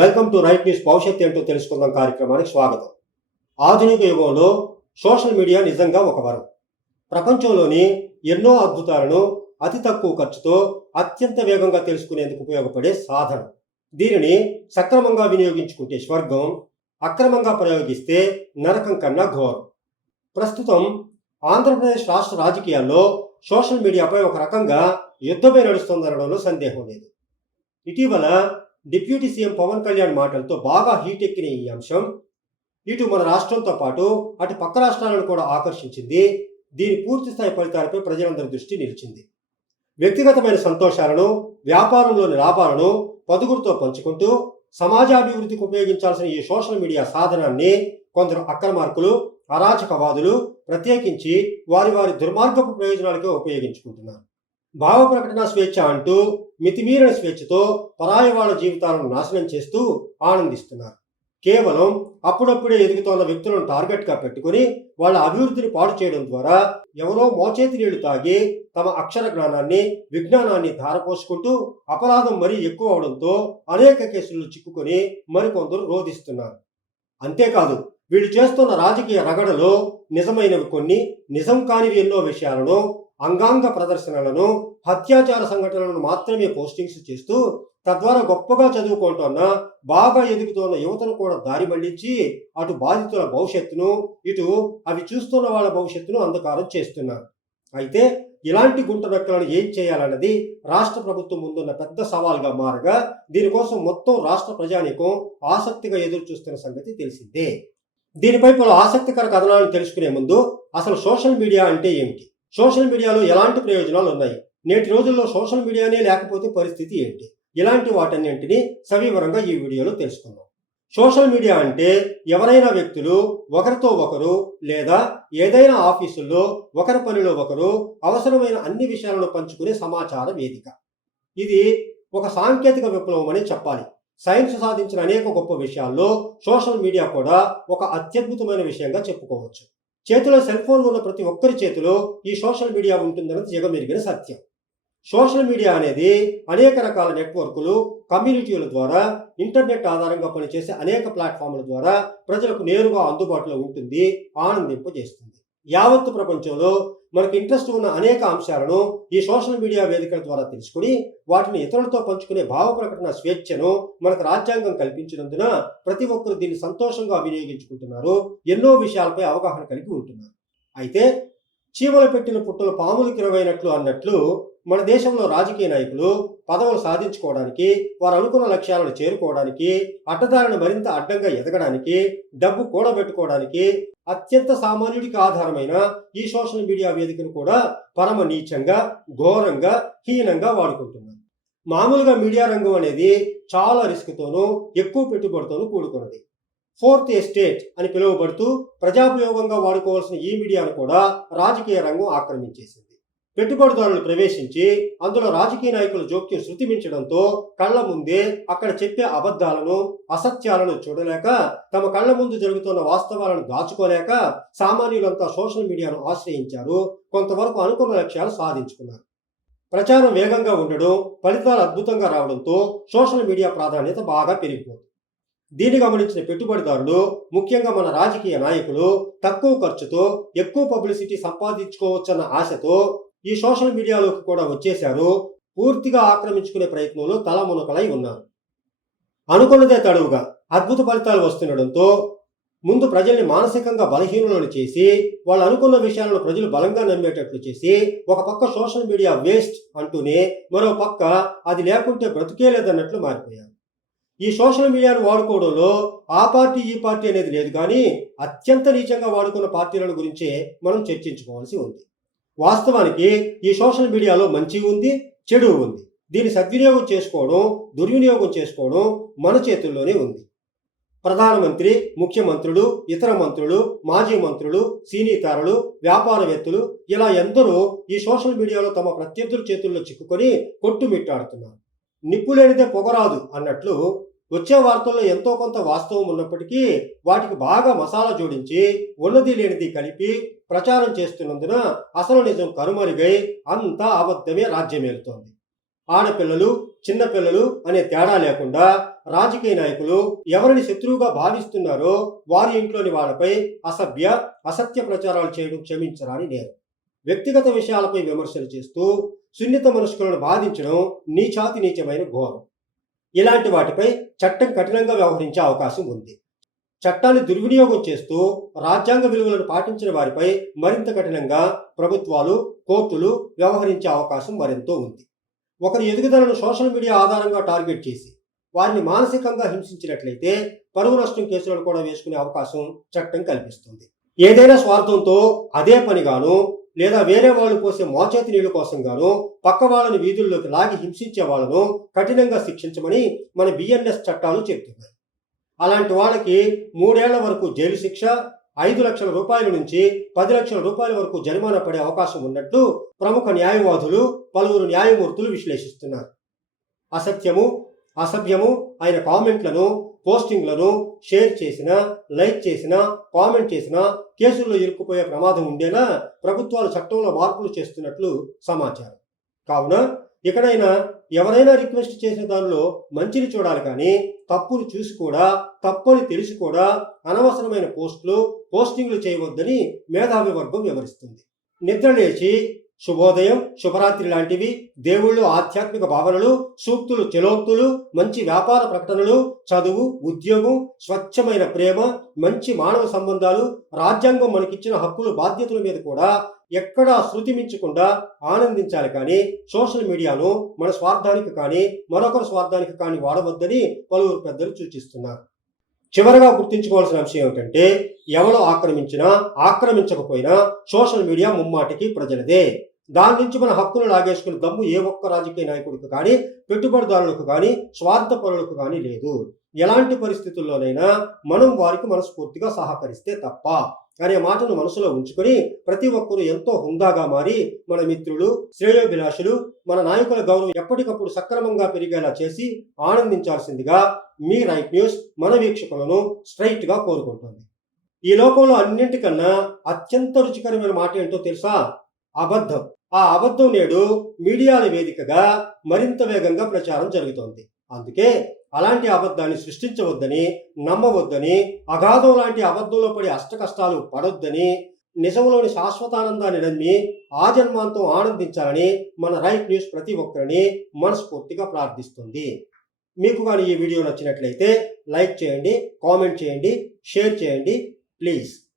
Welcome to right news భవిష్యత్ ఏంటో తెలుసుకుందాం కార్యక్రమానికి స్వాగతం. ఆధునిక యుగంలో సోషల్ మీడియా నిజంగా ఒక వరం. ప్రపంచంలోని ఎన్నో అద్భుతాలను అతి తక్కువ ఖర్చుతో అత్యంత వేగంగా తెలుసుకునేందుకు ఉపయోగపడే సాధనం. దీనిని సక్రమంగా వినియోగించుకుంటే స్వర్గం అక్రమంగా ప్రయోగిస్తే నరకం కన్నా ఘోరం. ప్రస్తుతం ఆంధ్రప్రదేశ్ రాష్ట్ర రాజకీయాల్లో సోషల్ మీడియాపై ఒక రకంగా యుద్ధమే నడుస్తుందనడంలో సందేహం లేదు. ఇటీవల డిప్యూటీ సీఎం పవన్ కళ్యాణ్ మాటలతో బాగా హీట్ ఎక్కిన ఈ అంశం. ఇటు మన రాష్ట్రంతో పాటు అటు పక్క రాష్ట్రాలను కూడా ఆకర్షించింది. దీని పూర్తి స్థాయి ఫలితాలపై ప్రజలందరి దృష్టి నిలిచింది. వ్యక్తిగతమైన సంతోషాలను వ్యాపారంలోని లాభాలను పదుగురితో పంచుకుంటూ సమాజాభివృద్ధికి ఉపయోగించాల్సిన ఈ సోషల్ మీడియా సాధనాన్ని కొందరు అక్రమార్కులు అరాచకవాదులు ప్రత్యేకించి వారి వారి దుర్మార్గపు ప్రయోజనాలకే ఉపయోగించుకుంటున్నారు. భావ ప్రకటన స్వేచ్ఛ అంటూ మితిమీరిన స్వేచ్ఛతో పరాయ వాళ్ళ జీవితాలను నాశనం చేస్తూ ఆనందిస్తున్నారు. కేవలం అప్పుడప్పుడే ఎదుగుతోన్న వ్యక్తులను టార్గెట్గా పెట్టుకుని వాళ్ళ అభివృద్ధిని పాడు చేయడం ద్వారా ఎవరో మోచేతి నీళ్ళు తాగి తమ అక్షర జ్ఞానాన్ని విజ్ఞానాన్ని ధారపోసుకుంటూ అపరాధం మరీ ఎక్కువ అవడంతో అనేక కేసుల్లో చిక్కుకొని మరికొందరు రోధిస్తున్నారు. అంతేకాదు వీళ్ళు చేస్తున్న రాజకీయ రగడలో నిజమైనవి కొన్ని నిజం కానివి ఎన్నో విషయాలను అంగాంగ ప్రదర్శనలను హత్యాచార సంఘటనలను మాత్రమే పోస్టింగ్స్ చేస్తూ తద్వారా గొప్పగా చదువుకుంటున్న బాగా ఎదుగుతున్న యువతను కూడా దారి మళ్ళించి అటు బాధితుల భవిష్యత్తును ఇటు అవి చూస్తున్న వాళ్ళ భవిష్యత్తును అంధకారం చేస్తున్నారు అయితే ఇలాంటి గుంట నక్కలను ఏం చేయాలన్నది రాష్ట్ర ప్రభుత్వం ముందున్న పెద్ద సవాల్గా మారగా దీనికోసం మొత్తం రాష్ట్ర ప్రజానీకం ఆసక్తిగా ఎదురు చూస్తున్న సంగతి తెలిసిందే. దీనిపై పలు ఆసక్తికర కథనాలను తెలుసుకునే ముందు అసలు సోషల్ మీడియా అంటే ఏమిటి? సోషల్ మీడియాలో ఎలాంటి ప్రయోజనాలు ఉన్నాయి? నేటి రోజుల్లో సోషల్ మీడియానే లేకపోతే పరిస్థితి ఏంటి? ఇలాంటి వాటన్నింటినీ సవివరంగా ఈ వీడియోలో తెలుసుకుందాం. సోషల్ మీడియా అంటే ఎవరైనా వ్యక్తులు ఒకరితో ఒకరు లేదా ఏదైనా ఆఫీసుల్లో ఒకరి పనిలో ఒకరు అవసరమైన అన్ని విషయాలను పంచుకునే సమాచార వేదిక. ఇది ఒక సాంకేతిక విప్లవం అని చెప్పాలి. సైన్స్ సాధించిన అనేక గొప్ప విషయాల్లో సోషల్ మీడియా కూడా ఒక అత్యద్భుతమైన విషయంగా చెప్పుకోవచ్చు. చేతిలో సెల్ ఫోన్ ఉన్న ప్రతి ఒక్కరి చేతిలో ఈ సోషల్ మీడియా ఉంటుందన్నది జగమెరిగిన సత్యం. సోషల్ మీడియా అనేది అనేక రకాల నెట్వర్కులు కమ్యూనిటీల ద్వారా ఇంటర్నెట్ ఆధారంగా పనిచేసే అనేక ప్లాట్ఫామ్ల ద్వారా ప్రజలకు నేరుగా అందుబాటులో ఉంటుంది ఆనందింపజేస్తుంది. యావత్తు ప్రపంచంలో మనకు ఇంట్రెస్ట్ ఉన్న అనేక అంశాలను ఈ సోషల్ మీడియా వేదికల ద్వారా తెలుసుకుని వాటిని ఇతరులతో పంచుకునే భావ ప్రకటన స్వేచ్ఛను మనకు రాజ్యాంగం కల్పించినందున ప్రతి ఒక్కరు దీన్ని సంతోషంగా వినియోగించుకుంటున్నారు. ఎన్నో విషయాలపై అవగాహన కలిగి ఉంటున్నారు. అయితే చీమలు పెట్టిన పుట్టలు పాములు కిరవైనట్లు అన్నట్లు మన దేశంలో రాజకీయ నాయకులు పదవులు సాధించుకోవడానికి వారు అనుకున్న లక్ష్యాలను చేరుకోవడానికి అడ్డదారిని మరింత అడ్డంగా ఎదగడానికి డబ్బు కూడబెట్టుకోవడానికి అత్యంత సామాన్యుడికి ఆధారమైన ఈ సోషల్ మీడియా వేదికను కూడా పరమ నీచంగా ఘోరంగా హీనంగా వాడుకుంటున్నారు. మామూలుగా మీడియా రంగం అనేది చాలా రిస్క్తోనూ ఎక్కువ పెట్టుబడితోనూ కూడుకున్నది. ఫోర్త్ ఎస్టేట్ అని పిలువబడుతూ ప్రజాపయోగంగా వాడుకోవాల్సిన ఈ మీడియాను కూడా రాజకీయ రంగం ఆక్రమించేసింది. పెట్టుబడిదారులు ప్రవేశించి అందులో రాజకీయ నాయకుల జోక్యం శృతిమించడంతో కళ్ళ ముందే అక్కడ చెప్పే అబద్ధాలను అసత్యాలను చూడలేక తమ కళ్ళ ముందు జరుగుతున్న వాస్తవాలను దాచుకోలేక సామాన్యులంతా సోషల్ మీడియాను ఆశ్రయించారు కొంతవరకు అనుకున్న లక్ష్యాలు సాధించుకున్నారు. ప్రచారం వేగంగా ఉండడం ఫలితాలు అద్భుతంగా రావడంతో సోషల్ మీడియా ప్రాధాన్యత బాగా పెరిగిపోతుంది. దీన్ని గమనించిన పెట్టుబడిదారులు ముఖ్యంగా మన రాజకీయ నాయకులు తక్కువ ఖర్చుతో ఎక్కువ పబ్లిసిటీ సంపాదించుకోవచ్చన్న ఆశతో ఈ సోషల్ మీడియాలోకి కూడా వచ్చేశారు. పూర్తిగా ఆక్రమించుకునే ప్రయత్నంలో తలమునకలై ఉన్నారు. అనుకున్నదే తడువుగా అద్భుత ఫలితాలు వస్తుండడంతో ముందు ప్రజల్ని మానసికంగా బలహీనులను చేసి వాళ్ళు అనుకున్న విషయాలను ప్రజలు బలంగా నమ్మేటట్లు చేసి ఒక పక్క సోషల్ మీడియా వేస్ట్ అంటూనే మరో పక్క అది లేకుంటే బ్రతికే లేదన్నట్లు మారిపోయారు. ఈ సోషల్ మీడియాను వాడుకోవడంలో ఆ పార్టీ ఈ పార్టీ అనేది లేదు కానీ అత్యంత నీచంగా వాడుకున్న పార్టీలను గురించే మనం చర్చించుకోవాల్సి ఉంది. వాస్తవానికి ఈ సోషల్ మీడియాలో మంచి ఉంది చెడు ఉంది. దీన్ని సద్వినియోగం చేసుకోవడం దుర్వినియోగం చేసుకోవడం మన చేతుల్లోనే ఉంది. ప్రధానమంత్రి ముఖ్యమంత్రులు ఇతర మంత్రులు మాజీ మంత్రులు సీనీతారులు వ్యాపారవేత్తలు ఇలా ఎందరో ఈ సోషల్ మీడియాలో తమ ప్రత్యర్థుల చేతుల్లో చిక్కుకొని కొట్టుమిట్టాడుతున్నారు. నిప్పు లేనిదే పొగరాదు అన్నట్లు వచ్చే వార్తల్లో ఎంతో కొంత వాస్తవం ఉన్నప్పటికీ వాటికి బాగా మసాలా జోడించి ఉన్నది లేనిది కలిపి ప్రచారం చేస్తున్నందున అసలు నిజం కనుమరుగై అంతా అబద్ధమే రాజ్యమేలుతోంది ఆడపిల్లలు చిన్నపిల్లలు అనే తేడా లేకుండా రాజకీయ నాయకులు ఎవరిని శత్రువుగా భావిస్తున్నారో వారి ఇంట్లోని వాళ్ళపై అసభ్య అసత్య ప్రచారాలు చేయడం క్షమించరాని నేను వ్యక్తిగత విషయాలపై విమర్శలు చేస్తూ సున్నిత మనుషులను బాధించడం నీచాతి నీచమైన ఘోరం. ఇలాంటి వాటిపై చట్టం కఠినంగా వ్యవహరించే అవకాశం ఉంది. చట్టాన్ని దుర్వినియోగం చేస్తూ రాజ్యాంగ విలువలను పాటించిన వారిపై మరింత కఠినంగా ప్రభుత్వాలు కోర్టులు వ్యవహరించే అవకాశం మరెంతో ఉంది. ఒకరి ఎదుగుదలను సోషల్ మీడియా ఆధారంగా టార్గెట్ చేసి వారిని మానసికంగా హింసించినట్లయితే పరువు నష్టం కేసులను కూడా వేసుకునే అవకాశం చట్టం కల్పిస్తుంది. ఏదైనా స్వార్థంతో అదే పనిగాను లేదా వేరే వాళ్ళు పోసే మోచేతి నీళ్ళ కోసం గాను పక్క వాళ్ళని వీధుల్లోకి లాగి హింసించే వాళ్ళను కఠినంగా శిక్షించమని మన బిఎన్ఎస్ చట్టాలు చెబుతున్నాయి. అలాంటి వాళ్ళకి మూడేళ్ళ వరకు జైలు శిక్ష ఐదు లక్షల రూపాయల నుంచి పది లక్షల రూపాయల వరకు జరిమానా పడే అవకాశం ఉన్నట్టు ప్రముఖ న్యాయవాదులు పలువురు న్యాయమూర్తులు విశ్లేషిస్తున్నారు. అసత్యము అసభ్యము అయిన కామెంట్లను పోస్టింగ్లను షేర్ చేసినా లైక్ చేసినా కామెంట్ చేసినా కేసుల్లో ఇరుక్కుపోయే ప్రమాదం ఉండేలా ప్రభుత్వాలు చట్టంలో మార్పులు చేస్తున్నట్లు సమాచారం. కావున ఇకనైనా ఎవరైనా రిక్వెస్ట్ చేసిన దానిలో మంచిని చూడాలి కానీ తప్పులు చూసి కూడా తప్పని తెలిసి కూడా అనవసరమైన పోస్టులు పోస్టింగ్లు చేయవద్దని మేధావి వర్గం వివరిస్తుంది. నిద్ర లేచి శుభోదయం శుభరాత్రి లాంటివి దేవుళ్ళు ఆధ్యాత్మిక భావనలు సూక్తులు చెలోక్తులు మంచి వ్యాపార ప్రకటనలు చదువు ఉద్యోగం స్వచ్ఛమైన ప్రేమ మంచి మానవ సంబంధాలు రాజ్యాంగం మనకిచ్చిన హక్కులు బాధ్యతల మీద కూడా ఎక్కడా శృతి మించకుండా ఆనందించాలి కానీ సోషల్ మీడియాను మన స్వార్థానికి కానీ మరొకరి స్వార్థానికి కానీ వాడవద్దని పలువురు పెద్దలు సూచిస్తున్నారు. చివరగా గుర్తుంచుకోవాల్సిన అంశం ఏమిటంటే ఎవరు ఆక్రమించినా ఆక్రమించకపోయినా సోషల్ మీడియా ముమ్మాటికి ప్రజలదే. దాని నుంచి మన హక్కును లాగేసుకుని దమ్ము ఏ ఒక్క రాజకీయ నాయకుడికి కానీ పెట్టుబడిదారులకు కానీ స్వార్థపరులకు కానీ లేదు. ఎలాంటి పరిస్థితుల్లోనైనా మనం వారికి మనస్ఫూర్తిగా సహకరిస్తే తప్ప అనే మాటను మనసులో ఉంచుకొని ప్రతి ఒక్కరూ ఎంతో హుందాగా మారి మన మిత్రులు శ్రేయోభిలాషులు మన నాయకుల గౌరవం ఎప్పటికప్పుడు సక్రమంగా పెరిగేలా చేసి ఆనందించాల్సిందిగా మీ రైట్ న్యూస్ మన వీక్షకులను స్ట్రైట్గా కోరుకుంటుంది. ఈ లోకంలో అన్నింటికన్నా అత్యంత రుచికరమైన మాట ఏంటో తెలుసా? అబద్ధం. ఆ అబద్ధం నేడు మీడియాల వేదికగా మరింత వేగంగా ప్రచారం జరుగుతోంది. అందుకే అలాంటి అబద్ధాన్ని సృష్టించవద్దని నమ్మవద్దని అగాధం లాంటి అబద్ధంలో పడి అష్టకష్టాలు పడొద్దని నిజంలోని శాశ్వతానందాన్ని నమ్మి ఆ జన్మాంతం ఆనందించాలని మన రైట్ న్యూస్ ప్రతి ఒక్కరిని మనస్ఫూర్తిగా ప్రార్థిస్తుంది. మీకు కానీ ఈ వీడియో నచ్చినట్లయితే లైక్ చేయండి కామెంట్ చేయండి షేర్ చేయండి ప్లీజ్.